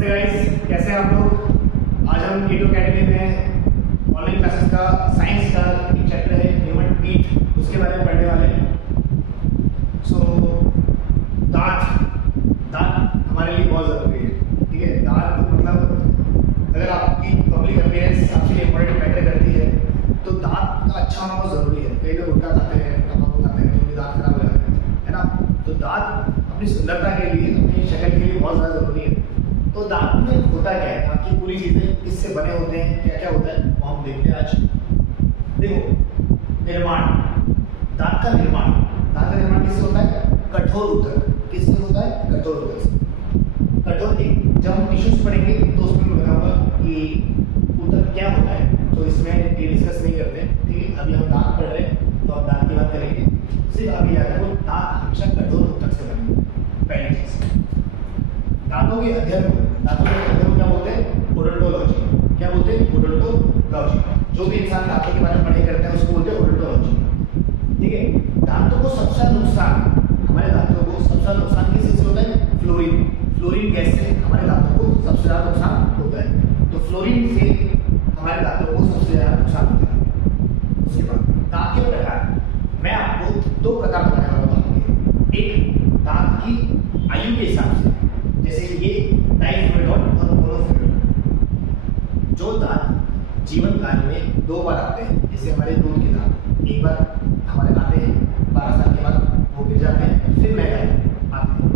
नमस्ते गाइस, कैसे हैं आप लोग। आज हम कीटो अकेडमी में ऑनलाइन क्लासेस का साइंस का एक चैप्टर है ह्यूमन टीथ, उसके बारे में पढ़ने वाले हैं। दांत हमारे लिए बहुत ज़रूरी है, ठीक है। दांत मतलब अगर आपकी पब्लिक अपीयरेंस आपके लिए इंपॉर्टेंट मैटर करती है तो दांत का अच्छा होना बहुत ज़रूरी है। कई लोग उल्टा खाते हैं, तम्बाकू खाते हैं तो उनके दांत खराब हो जाते हैं, है ना। तो दांत अपनी सुंदरता के लिए, अपनी शक्ल के लिए बहुत ज़्यादा ज़रूरी है। तो दांत में होता क्या है, दांत की पूरी चीज़ें किससे बने होते हैं, क्या क्या होता है वो हम देखते हैं आज। देखो, निर्माण, दांत का निर्माण किससे होता है? कठोर ऊतक। किससे होता है? कठोर ऊतक से। कठोर एक, जब हम टिश्यूज पढ़ेंगे तो उसमें मैं बताऊंगा कि ऊतक क्या होता है, तो इसमें ये डिस्कस नहीं करते, ठीक है। अभी हम दांत पढ़ रहे हैं तो हम दांत की बात करेंगे। सिर्फ अभी याद रखो, दांत हमेशा कठोर ऊतक से बने। पहली चीज, दांतों के अध्ययन को क्या बोलते हैं? ओडोंटोलॉजी। क्या बोलते हैं? ओडोंटोलॉजी। जो भी इंसान दांतों के बारे में पढ़ाई करता है उसको बोलते हैं ओडोंटोलॉजी, ठीक है। दांतों को सबसे नुकसान, हमारे दांतों को सबसे नुकसान किस चीज से होता है? फ्लोरीन गैस से हमारे दांतों को सबसे ज्यादा नुकसान होता है। तो फ्लोरीन से हमारे दांतों को सबसे ज्यादा नुकसान होता है। उसके बाद दांत के प्रकार, मैं आपको दो प्रकार बताने वाला हूँ। एक, दांत की आयु के हिसाब से, जैसे ये डाइफ्लोरोइड और मोनोफ्लोरोइड। जो दांत जीवन काल में दो बार आते हैं, जैसे हमारे दूध के दांत एक बार हमारे आते हैं, 12 साल के बाद वो गिर जाते हैं, फिर नए दांत आते हैं।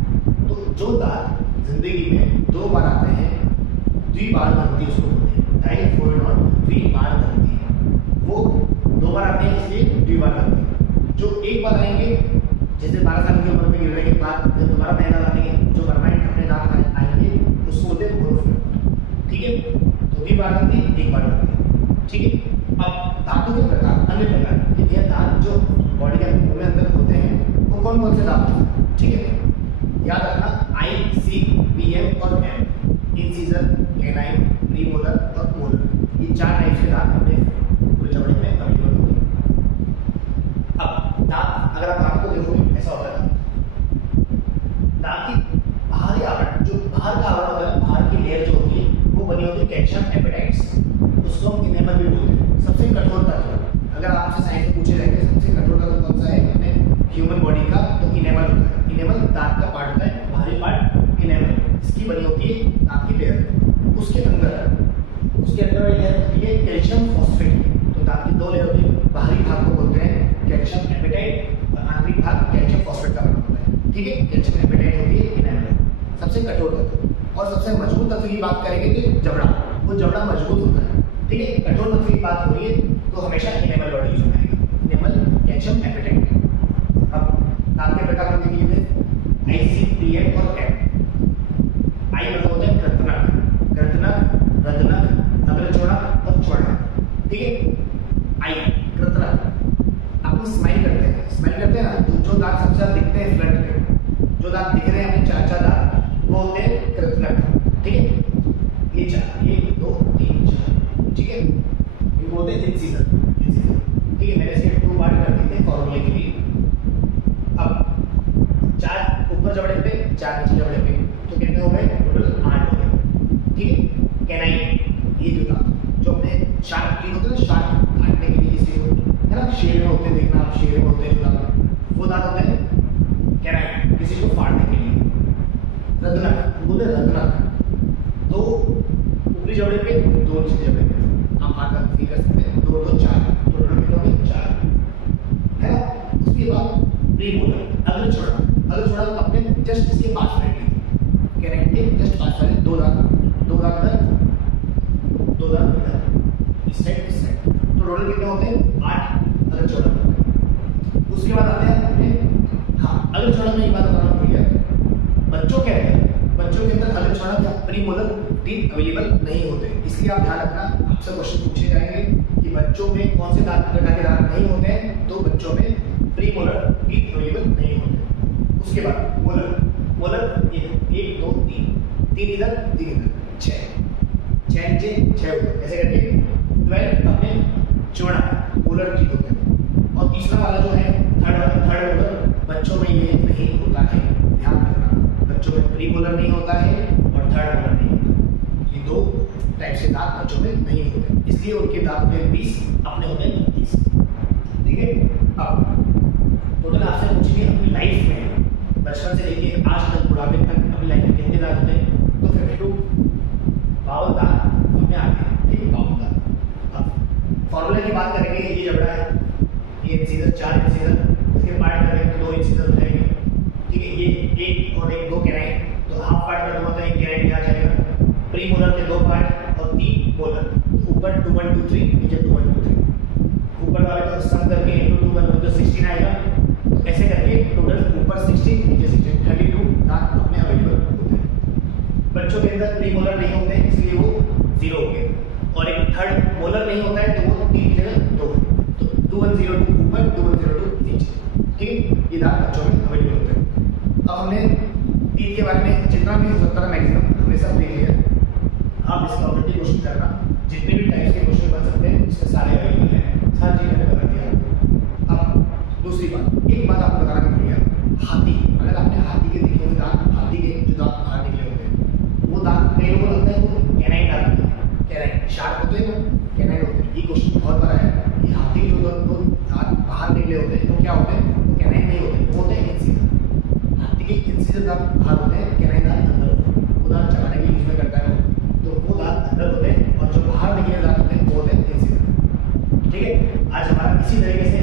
तो जो दांत जिंदगी में दो बार आते हैं, द्विबारदंती उसको बोलते हैं। डाइफ्लोरोइड और द्विबारदंती, वो दो बार आते हैं इसलिए द्विबारदंती। जो एक बार आएंगे, जैसे 12 साल की उम्र में गिरने के बाद जब दोबारा नए दांत आएंगे, जो परमानेंट अपने दांत आएंगे उसको बोलते हैं मोनोफ्लोरोइड, ठीक है। तो द्विबारदंती, एक बारदंती, ठीक है। अब दांतों के प्रकार, अन्य प्रकार, ये दांत जो बॉडी के मुंह में अंदर होते हैं वो कौन कौन से दांत हैं, ठीक है। याद रखना, आई, सी, पी, एम और एम। इंसीजर, कैनाइन, प्रीमोलर और मोलर, ये 4 टाइप के दांत अपने पूरे चमड़े में अवेलेबल होते हैं। अब दांत, अगर आप दांत को देखोगे ऐसा होता है, दांत की बाहरी आवरण, जो बाहर का आवरण होता है, बाहर की लेयर जो होती है वो बनी होती है कैल्शियम एपेटाइट्स, उसको हम इनेमल भी बोलते हैं। सबसे कठोर तत्व, अगर आपसे साइंस में पूछे जाएंगे सबसे कठोर तत्व कौन सा है अपने ह्यूमन बॉडी का, तो इनेमल होता है। इनेमल दांत का पार्ट होता है, बाहरी पार्ट इनेमल, इसकी बनी होती है दांत की लेयर। उसके अंदर वाली लेयर होती है कैल्शियम फॉस्फेट। तो दांत की दो लेयर होती है, बाहरी भाग को बोलते हैं कैल्शियम एपेटाइट और आंतरिक भाग कैल्शियम फॉस्फेट का बना होता है, ठीक है। कैल्शियम एपेटाइट होती है इनेमल, सबसे कठोर तत्व। और सबसे मजबूत तत्व की बात करेंगे तो जबड़ा, वो जबड़ा मजबूत होता है, ठीक है। कठोर तत्व की बात हो रही है तो हमेशा इनेमल वर्ड यूज होगा, इनेमल, कैल्शियम एपेटाइट। अब दांत के प्रकार हम देख लीजिए, आई, सी, पी, एम और एम। आई मतलब होता है कृतनक, रदनक, अग्रचोड़क और चौड़क, ठीक है। आई, कृतनक। आप स्माइल करते हैं ना, तो जो दांत सबसे ज्यादा दिखते हैं फ्रंट में, जो दांत दिख रहे हैं अपने 4 दांत, वो होते हैं कृतनक, ठीक है। ये 4, 1 2 3 4, ठीक है। ये बोलते हैं इंसीजर, ठीक है। मैंने इसके 2 पार्ट कर दिए थे फॉर्मूले के लिए। अब 4 ऊपर जबड़े पे, 4 नीचे जबड़े पे, तो कितने हो गए? टोटल 8 हो गए, ठीक है। कैनाइन, ये जो दांत जो अपने शार्प टीथ होते हैं ना, शार्प काटने के लिए, किसी को है ना, शेर में होते हैं, देखना आप शेर में होते हैं जो दांत, वो दांत होते हैं कैनाइन, किसी को फाड़ने के लिए। रदनक, बोलते हैं रदनक, 2 ऊपरी जबड़े पे, 2 नीचे जबड़े पे, आप हाथ का फील कर सकते हैं, 2 2 4, तो टोटल कितने हो गए? 4, है ना। उसके बाद प्रीमोलर, अग्रचोड़क अपने जस्ट इसके पास बैठे, कैनाइन के जस्ट पास वाले 2 दांत इधर, 2 दांत इधर, इस साइड, तो टोटल कितने होते हैं? 8 अग्रचोड़क। उसके बाद आते हैं अपने, हाँ, अग्रचोड़क में एक बात बताना भूल गया, बच्चों के अंदर अग्रचोड़क या प्रीमोलर टीथ अवेलेबल नहीं होते, इसलिए आप ध्यान रखना, आपसे क्वेश्चन पूछे जाएंगे कि बच्चों में कौन से दांत प्रकार के दांत नहीं होते हैं, तो बच्चों में प्रीमोलर टीथ अवेलेबल नहीं होते। उसके बाद मोलर, ये 1 2 3 इधर, 3 इधर, 6 नीचे 6 ऊपर, ऐसे करके 12 अपने चौड़ा मोलर टीथ होते हैं। और तीसरा वाला जो है थर्ड मोलर, बच्चों में ये नहीं होता है, ध्यान रखना, बच्चों में प्री मोलर नहीं होता है और थर्ड मोलर नहीं होता। टाइप्स के दांत बच्चों में नहीं होते, इसलिए उनके दांत होते हैं 20, अपने होते हैं 32। ठीक है, अब टोटल आपसे पूछ लिया अपनी लाइफ में बचपन से लेके आज तक बुढ़ापे तक अपनी लाइफ में कितने दांत होते हैं, तो 52 52 दांत अपने आते हैं। ठीक है, 52 दांत। अब फॉर्मूला की बात करेंगे, ये जबड़ा है, ये इंसीजर 4 इंसीजर, इसके पार्ट करेंगे तो 2 इंसीजर हो जाएंगे। ठीक है, ये एक और एक 2 कैनाइन, तो हाफ पार्ट का तो मतलब एक कैनाइन आ जाएगा। प्री मोलर के 2 पार्ट और 3 मोलर, तो ऊपर 2 1 2 3, नीचे 2 1 2 3, ऊपर वाले को सम करके इनटू 2 1 तो 16 आएगा। तो ऐसे करके टोटल ऊपर 60 नीचे 60 32 दांत अपने अवेलेबल होते हैं। बच्चों के अंदर प्री मोलर नहीं होते इसलिए वो 0 हो गए, और एक थर्ड मोलर नहीं होता है तो वो 3 की जगह 2, तो 2102 ऊपर 2102 नीचे। ठीक है, ये दांत बच्चों में अवेलेबल होते हैं। अब हमने टीथ के बारे में जितना भी हो सकता था मैक्सिमम हमने सब देख लिया। आप इसका ऑलरेडी क्वेश्चन करना, जितने भी टाइप्स के क्वेश्चन बन सकते हैं इसमें सारे अवेलेबल हैं, सारी चीज़ मैंने बता दिया। अब दूसरी बात, एक बात आपको बताना भूल गया, हाथी, अगर आपने हाथी के देखे होंगे दांत, हाथी के जो दांत बाहर निकले होते हैं वो दांत कई लोगों को लगता है वो कैनाइन दांत होते हैं, कैनाइन शार्प होते हैं ना, कैनाइन होते हैं। ये क्वेश्चन बहुत बड़ा है कि हाथी के जो दांत बाहर निकले होते हैं वो क्या होते हैं, वो कैनाइन नहीं होते, वो होते हैं इंसीजर। हाथी के इंसीजर दांत बाहर होते हैं, कैनाइन दांत अंदर होते हैं। वो दांत चबाने के यूज में करता है तो वो दांत अंदर होते हैं, और जो बाहर निकले दांत होते हैं वो होते हैं इंसीजर। ठीक है, आज हमारा इसी तरीके से